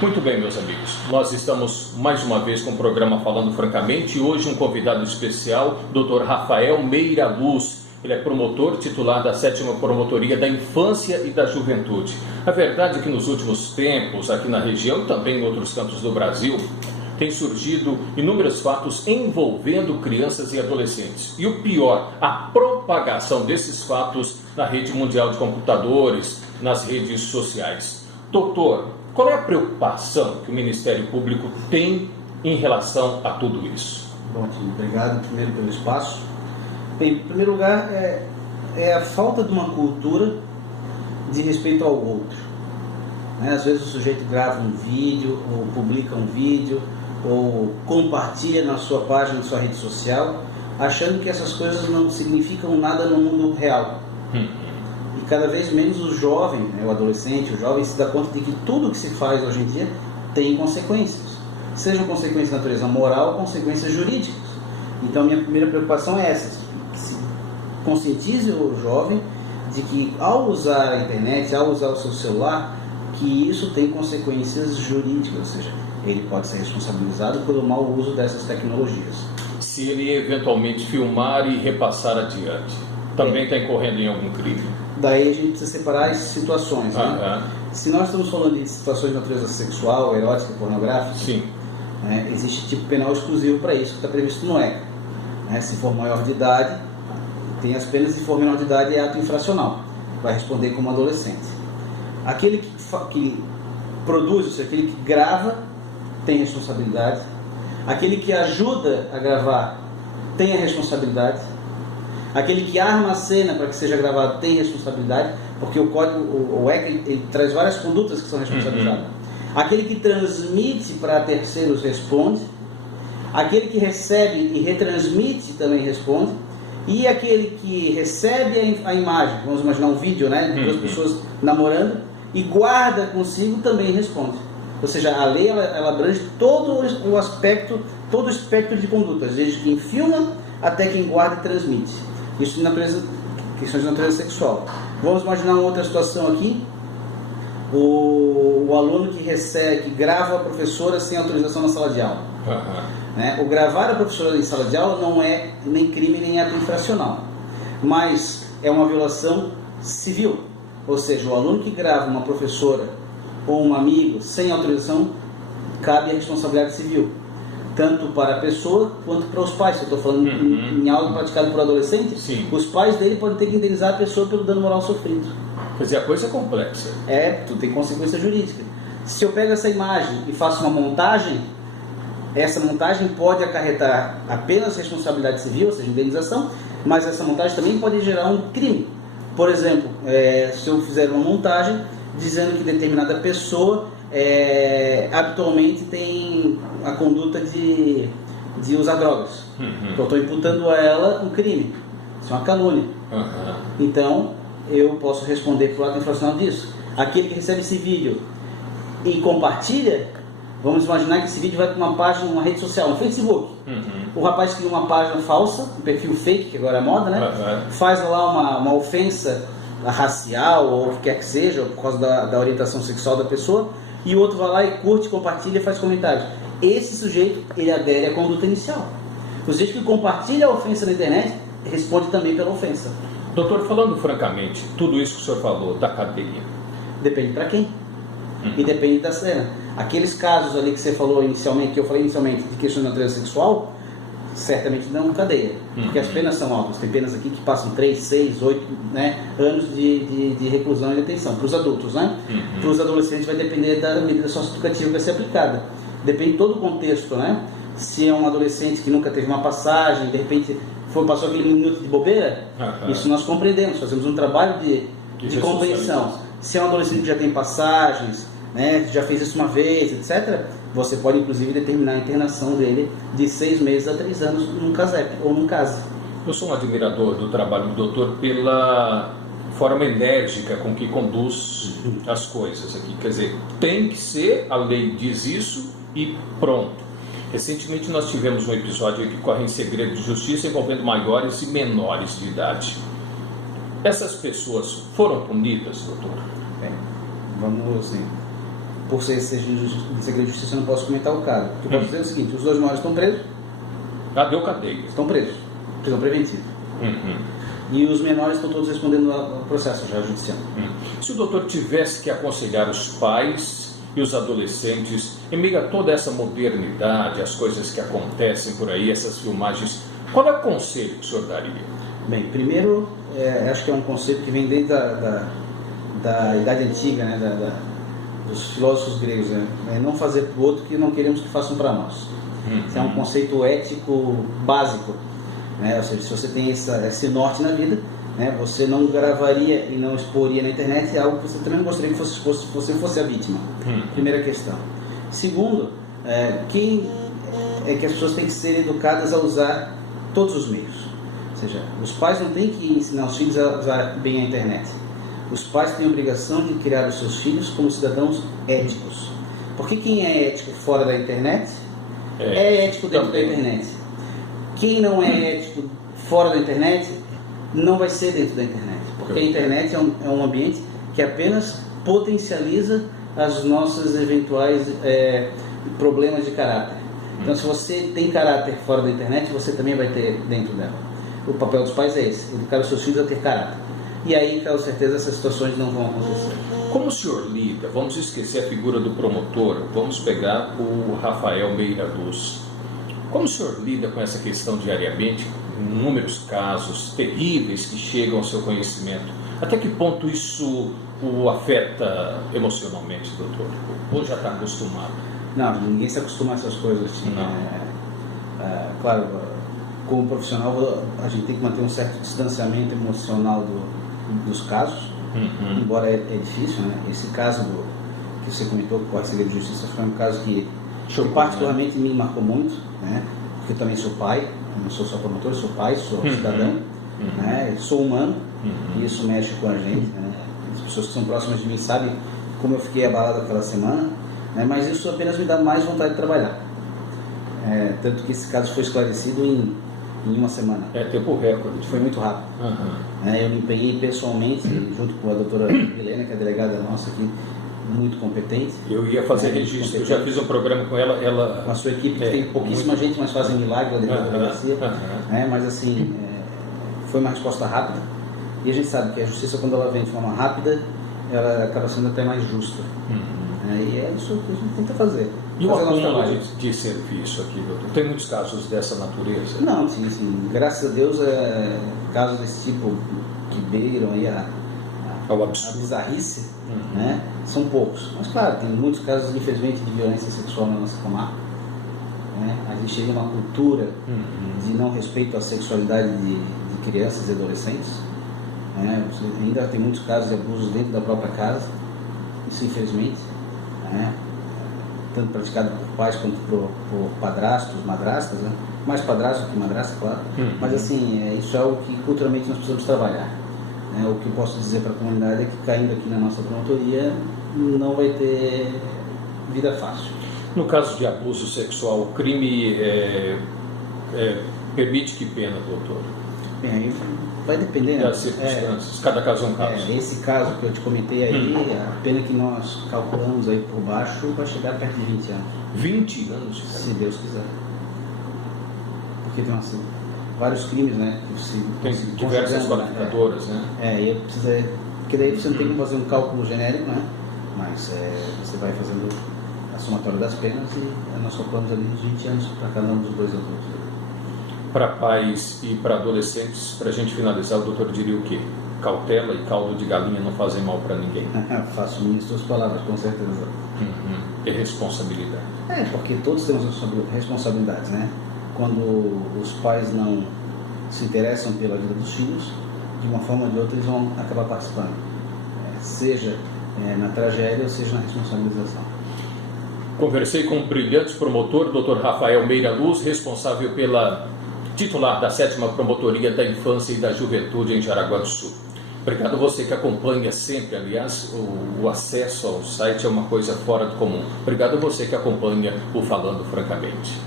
Muito bem, meus amigos, nós estamos mais uma vez com o programa Falando Francamente e hoje um convidado especial, Dr. Rafael Meira Luz. Ele é promotor titular da 7ª Promotoria da Infância e da Juventude. A verdade é que nos últimos tempos, aqui na região e também em outros cantos do Brasil, tem surgido inúmeros fatos envolvendo crianças e adolescentes. E o pior, a propagação desses fatos na rede mundial de computadores, nas redes sociais. Doutor, qual é a preocupação que o Ministério Público tem em relação a tudo isso? Bom, Tim, obrigado primeiro pelo espaço. Bem, em primeiro lugar, é a falta de uma cultura de respeito ao outro. Às vezes o sujeito grava um vídeo, ou publica um vídeo, ou compartilha na sua página, na sua rede social, achando que essas coisas não significam nada no mundo real. E cada vez menos o jovem, o adolescente, o jovem se dá conta de que tudo que se faz hoje em dia tem consequências. Sejam consequências de natureza moral ou consequências jurídicas. Então minha primeira preocupação é essa. Se conscientize o jovem de que ao usar a internet, ao usar o seu celular, que isso tem consequências jurídicas, ou seja, ele pode ser responsabilizado pelo mau uso dessas tecnologias. Se ele eventualmente filmar e repassar adiante, também está incorrendo em algum crime? Daí a gente precisa separar as situações, né? Se nós estamos falando de situações de natureza sexual, erótica, pornográfica, sim, existe tipo penal exclusivo para isso, que está previsto no ECA. Se for maior de idade, tem as penas, se for menor de idade é ato infracional, vai responder como adolescente. Aquele que produz, ou seja, aquele que grava, tem responsabilidade. Aquele que ajuda a gravar tem a responsabilidade. Aquele que arma a cena para que seja gravado tem responsabilidade, porque o código, o ECA, ele traz várias condutas que são responsabilizadas. Aquele que transmite para terceiros responde. Aquele que recebe e retransmite também responde. E aquele que recebe a imagem, vamos imaginar um vídeo, de duas pessoas namorando, e guarda consigo também responde. Ou seja, a lei ela abrange todo o espectro de condutas, desde quem filma até quem guarda e transmite. Isso de natureza, questões de natureza sexual. Vamos imaginar uma outra situação aqui. O aluno que grava a professora sem autorização na sala de aula. O gravar a professora em sala de aula não é nem crime nem ato infracional, mas é uma violação civil. Ou seja, o aluno que grava uma professora ou um amigo sem autorização, cabe a responsabilidade civil, tanto para a pessoa quanto para os pais. Se eu estou falando em algo praticado por adolescente, sim, os pais dele podem ter que indenizar a pessoa pelo dano moral sofrido. Quer dizer, a coisa é complexa. Tudo tem consequência jurídica. Se eu pego essa imagem e faço uma montagem, essa montagem pode acarretar apenas responsabilidade civil, ou seja, indenização, mas essa montagem também pode gerar um crime. Por exemplo, se eu fizer uma montagem dizendo que determinada pessoa habitualmente tem a conduta de usar drogas, eu estou imputando a ela um crime, isso é uma calúnia. Então eu posso responder por ato infracional disso. Aquele que recebe esse vídeo e compartilha, vamos imaginar que esse vídeo vai para uma página, uma rede social, no Facebook. O rapaz cria uma página falsa, um perfil fake, que agora é moda, faz lá uma ofensa racial ou o que quer que seja, por causa da orientação sexual da pessoa, e o outro vai lá e curte, compartilha e faz comentários. Esse sujeito, ele adere à conduta inicial. O sujeito que compartilha a ofensa na internet responde também pela ofensa. Doutor, falando francamente, tudo isso que o senhor falou da cadeia, depende para quem e depende da cena. Aqueles casos ali que você falou inicialmente, que eu falei inicialmente, de questão de natureza sexual, certamente não cadeia, porque as penas são altas. Tem penas aqui que passam 3, 6, 8 anos de reclusão e detenção para os adultos, Para os adolescentes vai depender da medida socioeducativa que vai ser aplicada. Depende de todo o contexto, Se é um adolescente que nunca teve uma passagem, de repente passou aquele minuto de bobeira, isso nós compreendemos, fazemos um trabalho de compreensão. Se é um adolescente que já tem passagens, já fez isso uma vez, etc., você pode inclusive determinar a internação dele de 6 meses a 3 anos num CASEP ou num CASE. Eu sou um admirador do trabalho do doutor pela forma enérgica com que conduz as coisas aqui. Quer dizer, tem que ser, a lei diz isso e pronto. Recentemente nós tivemos um episódio que corre em segredo de justiça envolvendo maiores e menores de idade. Essas pessoas foram punidas, doutor? Bem, vamos assim. por ser segredo de justiça, eu não posso comentar o caso. O que eu posso dizer é o seguinte: os 2 menores estão presos. Deu cadeia. Estão presos, prisão preventiva. E os menores estão todos respondendo ao processo já judicial. Se o doutor tivesse que aconselhar os pais e os adolescentes, em meio a toda essa modernidade, as coisas que acontecem por aí, essas filmagens, qual é o conselho que o senhor daria? Bem, primeiro, acho que é um conceito que vem desde da Idade Antiga, né, dos filósofos gregos, né? É não fazer para o outro o que não queremos que façam para nós. Isso é um conceito ético básico, né? Ou seja, se você tem esse norte na vida, né, você não gravaria e não exporia na internet algo que você também não gostaria que você fosse a vítima. Primeira questão. Segundo, que as pessoas têm que ser educadas a usar todos os meios. Ou seja, os pais não têm que ensinar os filhos a usar bem a internet. Os pais têm a obrigação de criar os seus filhos como cidadãos éticos. Porque quem é ético fora da internet é ético dentro da internet. Quem não é ético fora da internet não vai ser dentro da internet. Porque a internet é um ambiente que apenas potencializa as nossas eventuais problemas de caráter. Então, se você tem caráter fora da internet, você também vai ter dentro dela. O papel dos pais é esse: educar os seus filhos a ter caráter. E aí, com certeza, essas situações não vão acontecer. Como o senhor lida? Vamos esquecer a figura do promotor, vamos pegar o Rafael Meira Luz. Como o senhor lida com essa questão diariamente? Inúmeros casos terríveis que chegam ao seu conhecimento. Até que ponto isso o afeta emocionalmente, doutor? Ou já está acostumado? Não, ninguém se acostuma a essas coisas. Claro, como profissional, a gente tem que manter um certo distanciamento emocional dos casos, embora é difícil, né? Esse caso que você comentou, que corre segredo de justiça, foi um caso que particularmente me marcou muito, né? Porque eu também sou pai, não sou só promotor, sou pai, sou cidadão, né? Sou humano, e isso mexe com a gente, né? As pessoas que são próximas de mim sabem como eu fiquei abalado aquela semana, né? Mas isso apenas me dá mais vontade de trabalhar. Tanto que esse caso foi esclarecido em uma semana. Tempo recorde. Foi muito rápido. Eu me empenhei pessoalmente, junto com a doutora Helena, que é a delegada nossa aqui, muito competente. Eu ia fazer registro, eu já fiz um programa com ela. Com a sua equipe, que tem pouquíssima gente, mas fazem milagre lá dentro da delegacia. Mas assim, foi uma resposta rápida. E a gente sabe que a justiça, quando ela vem de forma rápida, ela acaba sendo até mais justa. E é isso que a gente tenta fazer. E o acúmulo de serviço aqui, doutor? Tem muitos casos dessa natureza? Não, sim. Graças a Deus, casos desse tipo que beiram aí a bizarrice, né? São poucos. Mas claro, tem muitos casos, infelizmente, de violência sexual na nossa comarca. Né? A gente chega a uma cultura de não respeito à sexualidade de crianças e adolescentes. Né? Ainda tem muitos casos de abusos dentro da própria casa. Isso, infelizmente, né? Tanto praticado por pais quanto por padrastos, madrastas, né? Mais padrasto que madrasta, claro. Mas assim, isso é algo que culturalmente nós precisamos trabalhar. O que eu posso dizer para a comunidade é que, caindo aqui na nossa promotoria, não vai ter vida fácil. No caso de abuso sexual, o crime permite que pena, doutor? Bem, aí vai depender, né? Das circunstâncias, cada caso é um caso. Esse caso que eu te comentei aí, a pena que nós calculamos aí por baixo vai chegar perto de 20 anos. 20 anos? Se Deus quiser. Porque tem vários crimes, né? Tem diversas qualificadoras, né? E precisa, porque daí você não tem como fazer um cálculo genérico, né? Mas você vai fazendo a somatória das penas e nós calculamos ali uns 20 anos para cada um dos dois adultos. Para pais e para adolescentes, para a gente finalizar, o doutor diria o quê? Cautela e caldo de galinha não fazem mal para ninguém. Faço minhas suas palavras, com certeza. E responsabilidade. Porque todos temos responsabilidades, né? Quando os pais não se interessam pela vida dos filhos, de uma forma ou de outra eles vão acabar participando. Seja na tragédia ou seja na responsabilização. Conversei com o brilhante promotor, Dr. Rafael Meira Luz, responsável pela titular da 7ª Promotoria da Infância e da Juventude em Jaraguá do Sul. Obrigado a você que acompanha sempre, aliás, o acesso ao site é uma coisa fora do comum. Obrigado a você que acompanha o Falando Francamente.